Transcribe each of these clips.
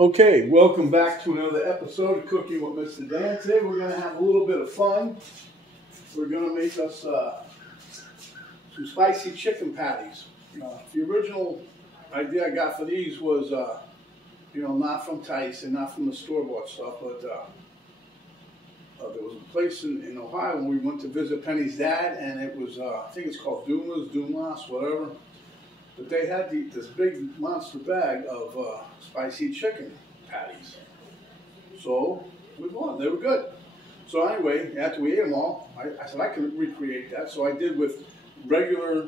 Okay, welcome back to another episode of Cooking with Mr. Dan. Today we're going to have a little bit of fun. We're going to make us some spicy chicken patties. The original idea I got for these was, not from Tyson, not from the store-bought stuff, but there was a place in Ohio when we went to visit Penny's dad, and it was, I think it's called Dumas, whatever. But they had this big monster bag of spicy chicken patties. So we bought them. They were good. So anyway, after we ate them all, I said I can recreate that. So I did with regular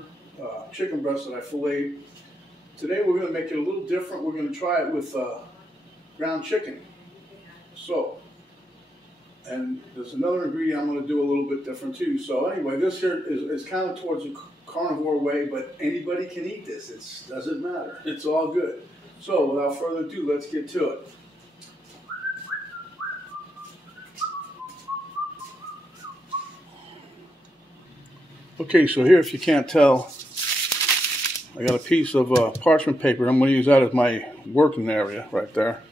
chicken breasts that I filleted. Today we're going to make it a little different. We're going to try it with ground chicken. So, and there's another ingredient I'm going to do a little bit different too. So anyway, this here is kind of towards the carnivore way, but anybody can eat this. It doesn't matter. It's all good. So without further ado, let's get to it. Okay, so here, if you can't tell, I got a piece of parchment paper. I'm going to use that as my working area right there.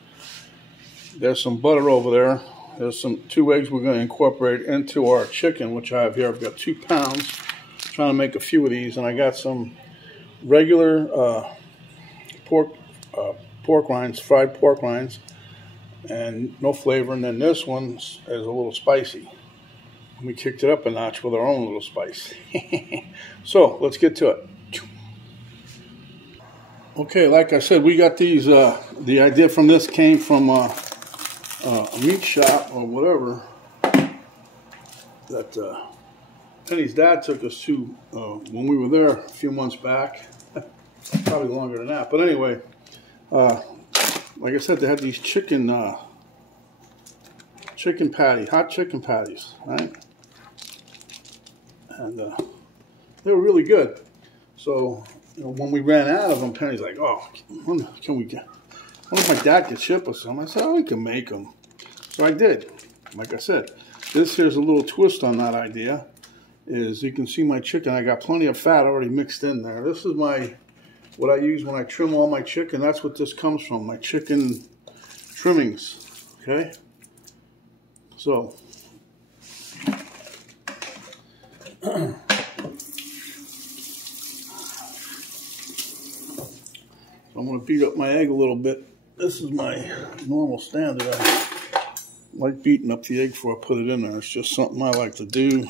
There's some butter over there. There's 2 eggs we're going to incorporate into our chicken, which I have here. I've got 2 pounds. Trying to make a few of these, and I got some regular pork rinds, fried pork rinds, and no flavor. And then this one is a little spicy. We kicked it up a notch with our own little spice. So let's get to it. Okay, like I said, we got these. The idea from this came from a meat shop or whatever that. Penny's dad took us to when we were there a few months back, probably longer than that. But anyway, like I said, they had these hot chicken patties, right? And they were really good. So when we ran out of them, Penny's like, "Oh, wonder if my dad could ship us some?" I said, "Oh, we can make them." So I did. Like I said, this here's a little twist on that idea. Is you can see my chicken. I got plenty of fat already mixed in there. This is what I use when I trim all my chicken. That's what this comes from, my chicken trimmings. Okay, so I'm going to beat up my egg a little bit. This is my normal standard. I like beating up the egg before I put it in there. It's just something I like to do.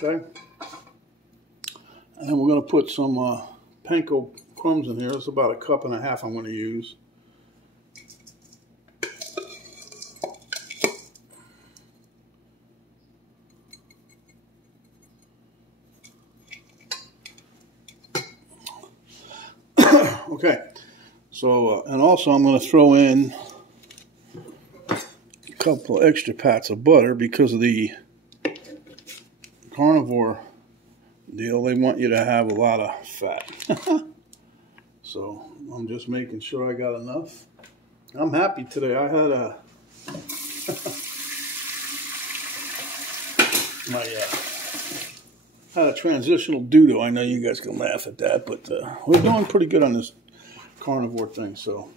Okay, and we're going to put some panko crumbs in here. It's about 1.5 cups I'm going to use. Okay, so and also I'm going to throw in a couple extra pats of butter because of the carnivore deal. They want you to have a lot of fat. So I'm just making sure I got enough. I'm happy today. I had a transitional doo-doo. I know you guys can laugh at that, but we're doing pretty good on this carnivore thing. So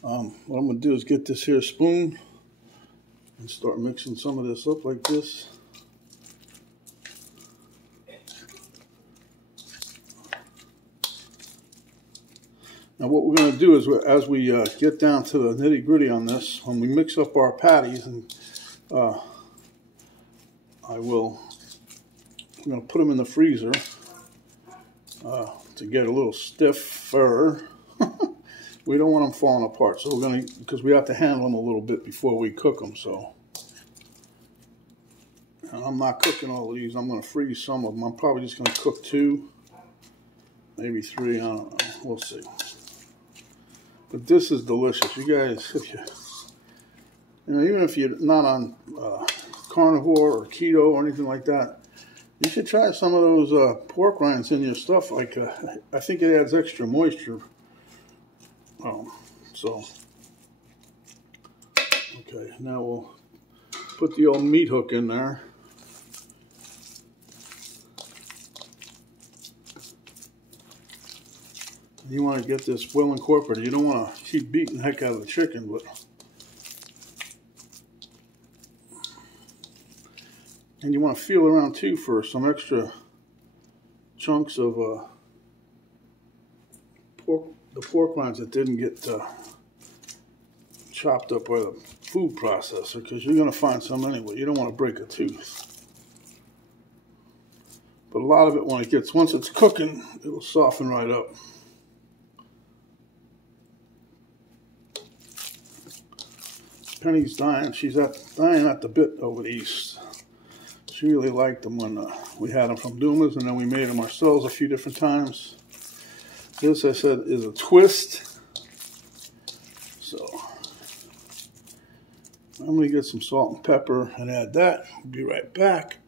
what I'm going to do is get this here spoon and start mixing some of this up like this. Now what we're going to do is, as we get down to the nitty-gritty on this, when we mix up our patties, and I'm going to put them in the freezer to get a little stiffer. We don't want them falling apart, so we're going to, because we have to handle them a little bit before we cook them. So, and I'm not cooking all of these. I'm going to freeze some of them. I'm probably just going to cook 2, maybe 3. I don't know. We'll see. But this is delicious. You guys, even if you're not on carnivore or keto or anything like that, You should try some of those pork rinds in your stuff. Like I think it adds extra moisture. So, okay, now we'll put the old meat hook in there. You want to get this well incorporated. You don't want to keep beating the heck out of the chicken, but and you want to feel around too for some extra chunks of the pork rinds that didn't get chopped up by the food processor, because you're going to find some anyway. You don't want to break a tooth. But a lot of it, once it's cooking, it'll soften right up. Penny's dying. She's dying at the bit over the East. She really liked them when we had them from Dumas, and then we made them ourselves a few different times. This, I said, is a twist. So I'm going to get some salt and pepper and add that. We'll be right back.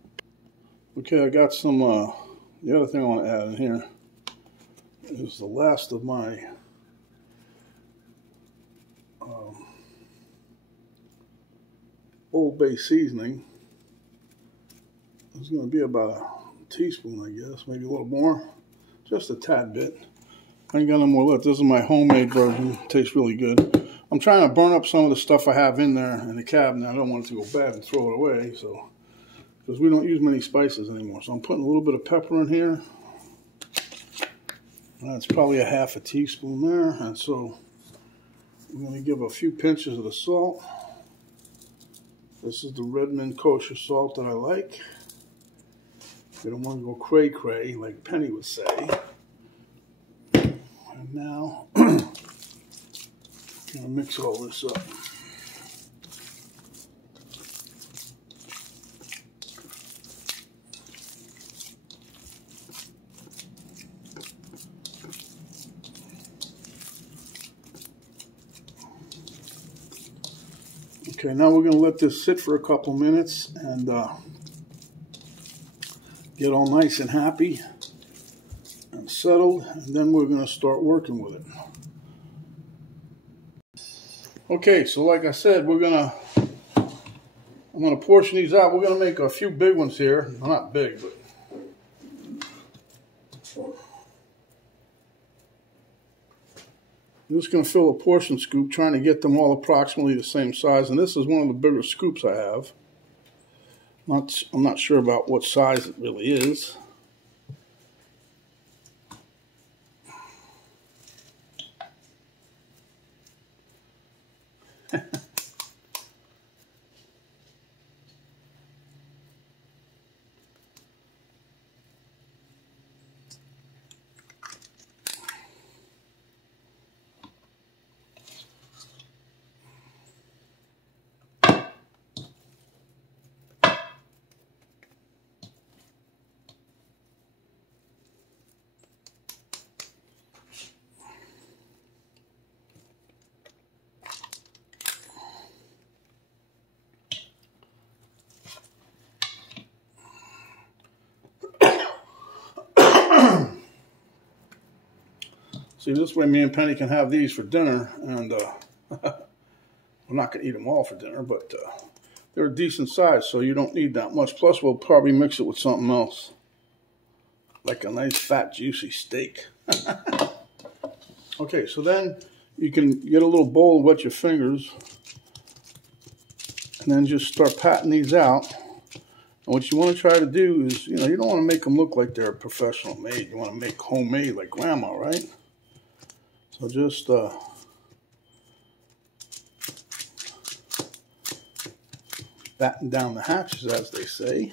Okay, I got some, the other thing I want to add in here is the last of my Old Bay seasoning. It's going to be about a teaspoon, I guess, maybe a little more, just a tad bit. I ain't got no more left. This is my homemade version. It tastes really good. I'm trying to burn up some of the stuff I have in there in the cabinet. I don't want it to go bad and throw it away, so because we don't use many spices anymore. So I'm putting a little bit of pepper in here. That's probably a half a teaspoon there, and so I'm going to give a few pinches of the salt. This is the Redmond kosher salt that I like. You don't want to go cray-cray, like Penny would say. And now, I'm going to mix all this up. Okay, now we're going to let this sit for a couple minutes and get all nice and happy and settled, and then we're going to start working with it. Okay, so like I said, I'm going to portion these out. We're going to make a few big ones here. Well, not big, but I'm just going to fill a portion scoop, trying to get them all approximately the same size. And this is one of the bigger scoops I have. I'm not sure about what size it really is. See, this way me and Penny can have these for dinner, and we're not going to eat them all for dinner, but they're a decent size, so you don't need that much. Plus, we'll probably mix it with something else, like a nice, fat, juicy steak. Okay, so then you can get a little bowl and wet your fingers, and then just start patting these out. And what you want to try to do is, you don't want to make them look like they're professional made. You want to make homemade like grandma, right? So just batten down the hatches, as they say.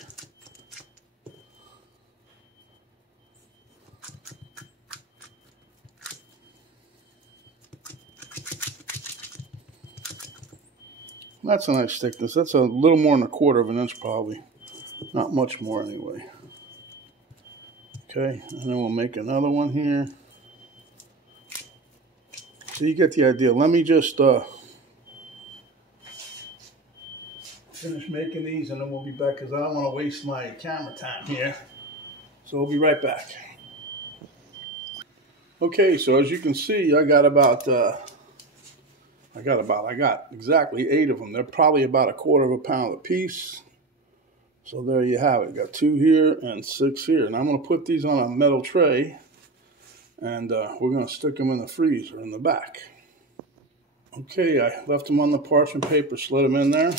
That's a nice thickness. That's a little more than 1/4 of an inch probably. Not much more anyway. Okay, and then we'll make another one here. So you get the idea. Let me just finish making these and then we'll be back because I don't want to waste my camera time here. So we'll be right back. Okay, so as you can see, I got exactly 8 of them. They're probably about 1/4 pound a piece. So there you have it. Got 2 here and 6 here. And I'm going to put these on a metal tray and we're going to stick them in the freezer in the back. Okay, I left them on the parchment paper, slid them in there.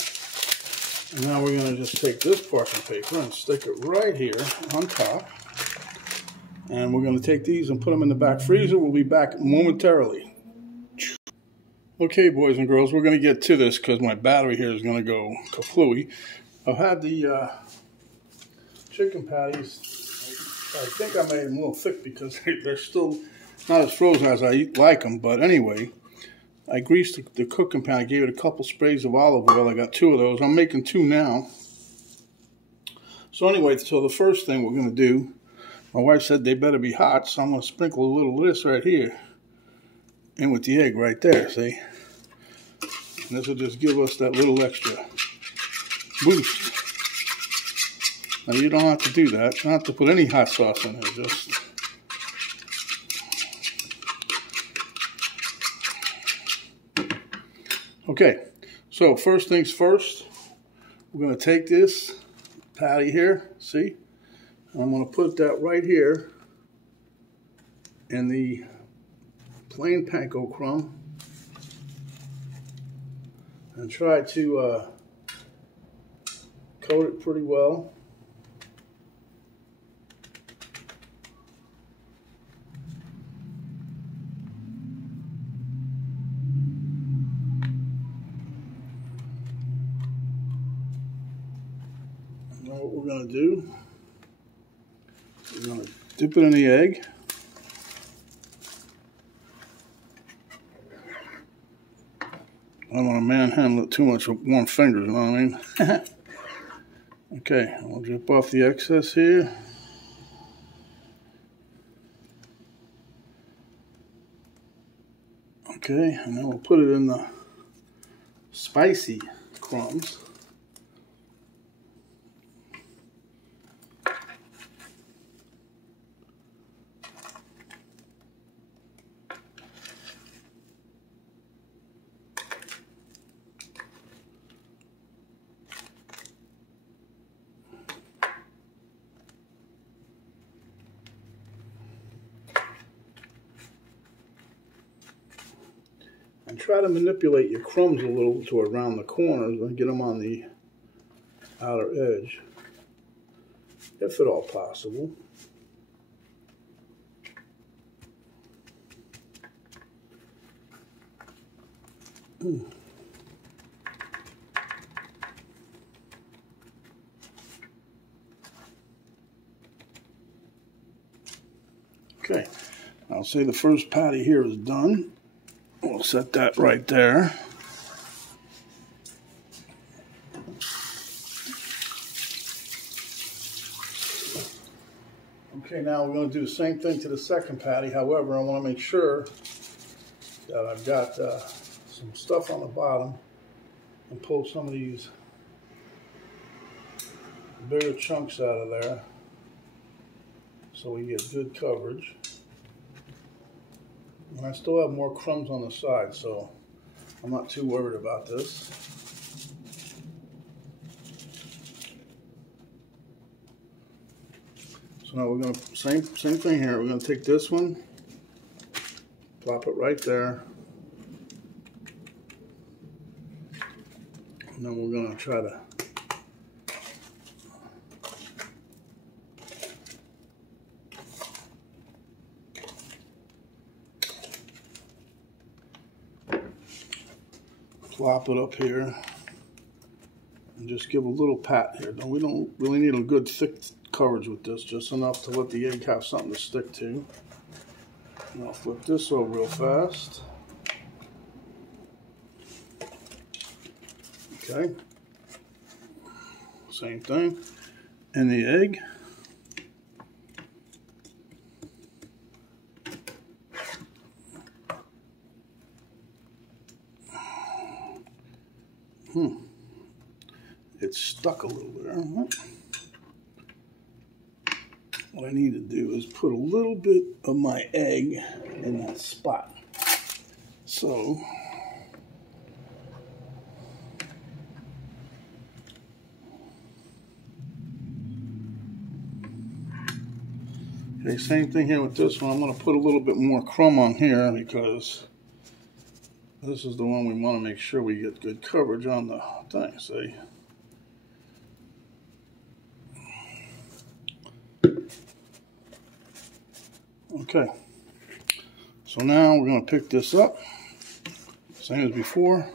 And now we're going to just take this parchment paper and stick it right here on top. And we're going to take these and put them in the back freezer. We'll be back momentarily. Okay, boys and girls, we're going to get to this because my battery here is going to go kaflooey. I've had the chicken patties. I think I made them a little thick because they're still not as frozen as I like them. But anyway, I greased the cooking pan. I gave it a couple sprays of olive oil. I got 2 of those. I'm making 2 now. So anyway, so the first thing we're going to do, my wife said they better be hot, so I'm going to sprinkle a little of this right here in with the egg right there, see? And this will just give us that little extra boost. Now you don't have to do that. You don't have to put any hot sauce in there, just... Okay, so first things first, we're going to take this patty here, see? I'm going to put that right here in the plain panko crumb and try to coat it pretty well. Now what we're going to do, we're going to dip it in the egg. I don't want to manhandle it too much with one finger, you know what I mean? Okay, we'll drip off the excess here. Okay, and then we'll put it in the spicy crumbs. And try to manipulate your crumbs a little to around the corners and get them on the outer edge, if at all possible. Okay, I'll say the first patty here is done. We'll set that right there. Okay, now we're going to do the same thing to the second patty. However, I want to make sure that I've got some stuff on the bottom and pull some of these bigger chunks out of there so we get good coverage. And I still have more crumbs on the side, so I'm not too worried about this. So now we're going to, same thing here, we're going to take this one, plop it right there, and then we're going to try to plop it up here and just give a little pat here. Now, we don't really need a good thick coverage with this, just enough to let the egg have something to stick to. And I'll flip this over real fast. Okay. Same thing. And the egg. it's stuck a little there. What I need to do is put a little bit of my egg in that spot. So, okay, same thing here with this one. I'm going to put a little bit more crumb on here because this is the one we want to make sure we get good coverage on the thing, see? Okay, so now we're going to pick this up, same as before,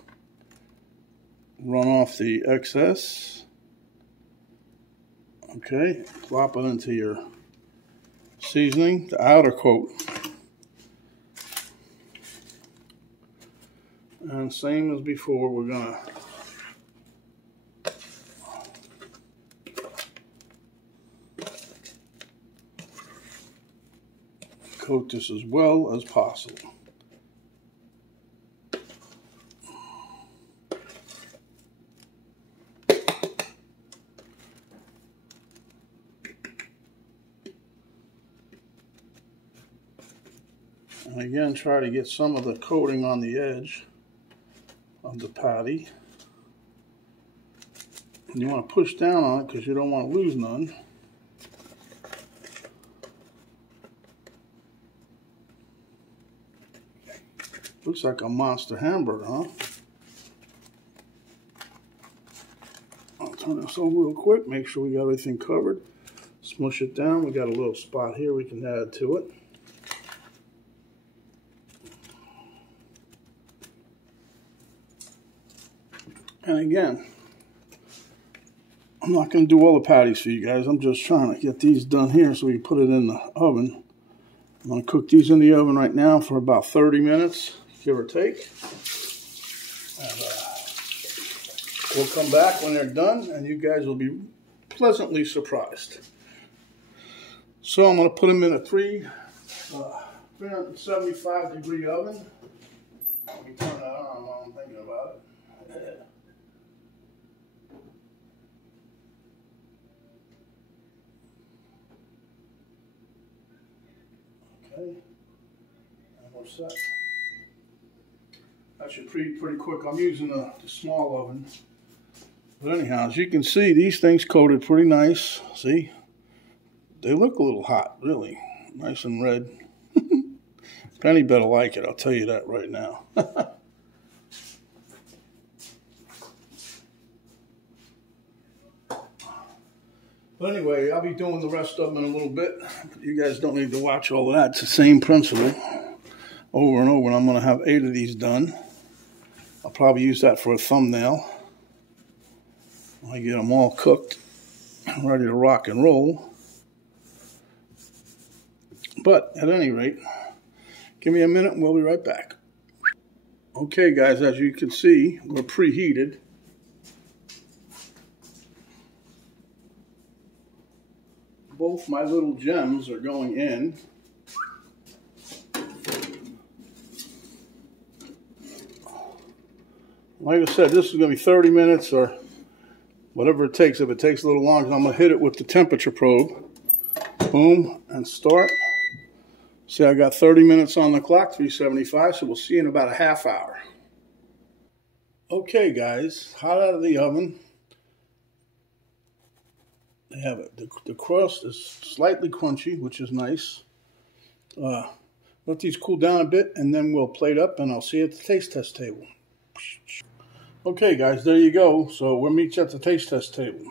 run off the excess, okay, plop it into your seasoning, the outer coat, and same as before, we're going to coat this as well as possible. And again, try to get some of the coating on the edge of the patty. And you want to push down on it because you don't want to lose none. Looks like a monster hamburger, huh? I'll turn this over real quick, make sure we got everything covered. Smush it down. We got a little spot here we can add to it. And again, I'm not going to do all the patties for you guys. I'm just trying to get these done here so we can put it in the oven. I'm going to cook these in the oven right now for about 30 minutes, give or take. And we'll come back when they're done, and you guys will be pleasantly surprised. So I'm going to put them in a 375 degree oven. Let me turn that on while I'm thinking about it. Okay, and we're set. That should be pretty quick. I'm using the small oven. But anyhow, as you can see, these things coated pretty nice. See? They look a little hot, really. Nice and red. Penny better like it, I'll tell you that right now. But anyway, I'll be doing the rest of them in a little bit. You guys don't need to watch all of that. It's the same principle over and over. And I'm going to have 8 of these done. I'll probably use that for a thumbnail. I get them all cooked, ready to rock and roll. But at any rate, give me a minute and we'll be right back. Okay guys, as you can see, we're preheated. Both my little gems are going in. Like I said, this is going to be 30 minutes or whatever it takes. If it takes a little longer, I'm going to hit it with the temperature probe. Boom, and start. See, I got 30 minutes on the clock, 375, so we'll see you in about a half hour. Okay guys, hot out of the oven. They have it. The crust is slightly crunchy, which is nice. Let these cool down a bit, and then we'll plate up, and I'll see you at the taste test table. Okay, guys, there you go. So we'll meet you at the taste test table.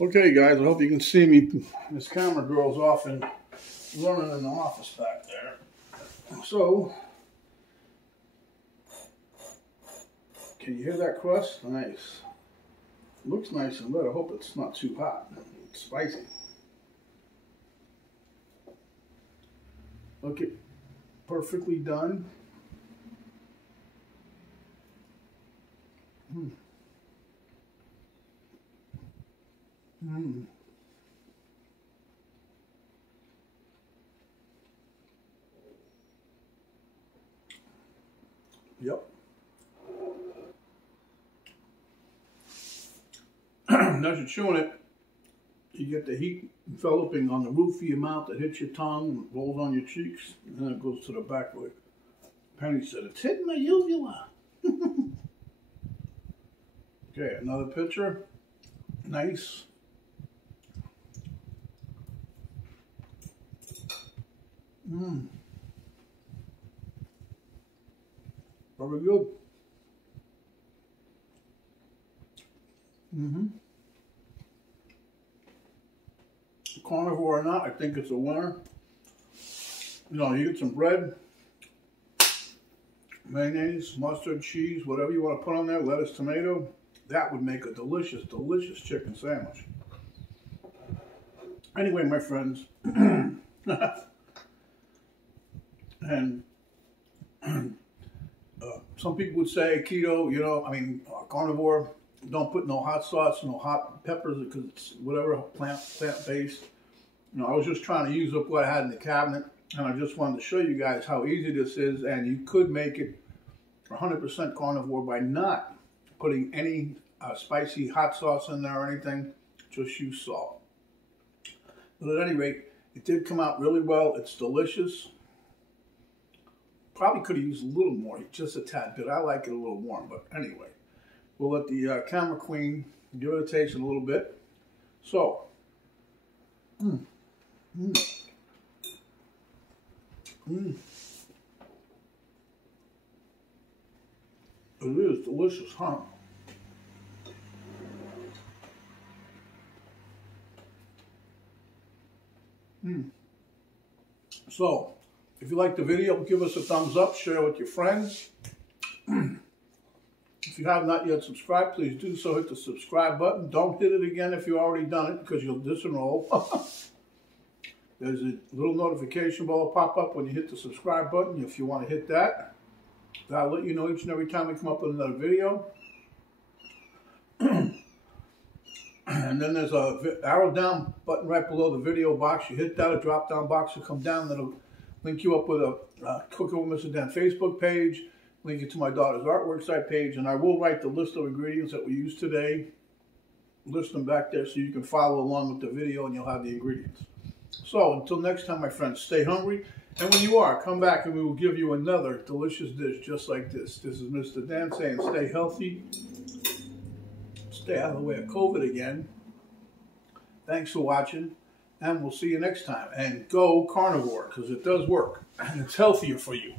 Okay, guys, I hope you can see me. This camera girl's off and running in the office back there. So, can you hear that crust? Nice. Looks nice and lit. I hope it's not too hot. It's spicy. Okay, perfectly done. Mm. Mm. Yep. And as you're chewing it, you get the heat enveloping on the roof of your mouth that hits your tongue, rolls on your cheeks, and then it goes to the back like Penny said, it's hitting my uvula. Okay, another picture. Nice. Very good. Carnivore or not, I think it's a winner. You know, you get some bread, mayonnaise, mustard, cheese, whatever you want to put on there, lettuce, tomato. That would make a delicious, delicious chicken sandwich. Anyway, my friends, and some people would say keto, you know, I mean, carnivore, don't put no hot sauce, no hot peppers, because it's whatever, plant-based. You know, I was just trying to use up what I had in the cabinet, and I just wanted to show you guys how easy this is, and you could make it 100% carnivore by not putting any spicy hot sauce in there or anything, just use salt. But at any rate, it did come out really well. It's delicious. Probably could have used a little more, just a tad bit. I like it a little warm, but anyway. We'll let the camera queen give it a taste in a little bit. So, It is delicious, huh? So, if you like the video, give us a thumbs up, share it with your friends. If you have not yet subscribed, please do so. Hit the subscribe button. Don't hit it again if you've already done it, because you'll disenroll. There's a little notification bell will pop up when you hit the subscribe button. If you want to hit that, that'll let you know each and every time we come up with another video. And then there's a arrow down button right below the video box. You hit that, a drop down box will come down. That'll link you up with a Cooking with Mr. Dan Facebook page. Link it to my daughter's artwork site page, and I will write the list of ingredients that we use today. List them back there so you can follow along with the video and you'll have the ingredients. So until next time, my friends, stay hungry. And when you are, come back and we will give you another delicious dish just like this. This is Mr. Dan saying stay healthy. Stay out of the way of COVID again. Thanks for watching, and we'll see you next time. And go carnivore, because it does work, and it's healthier for you.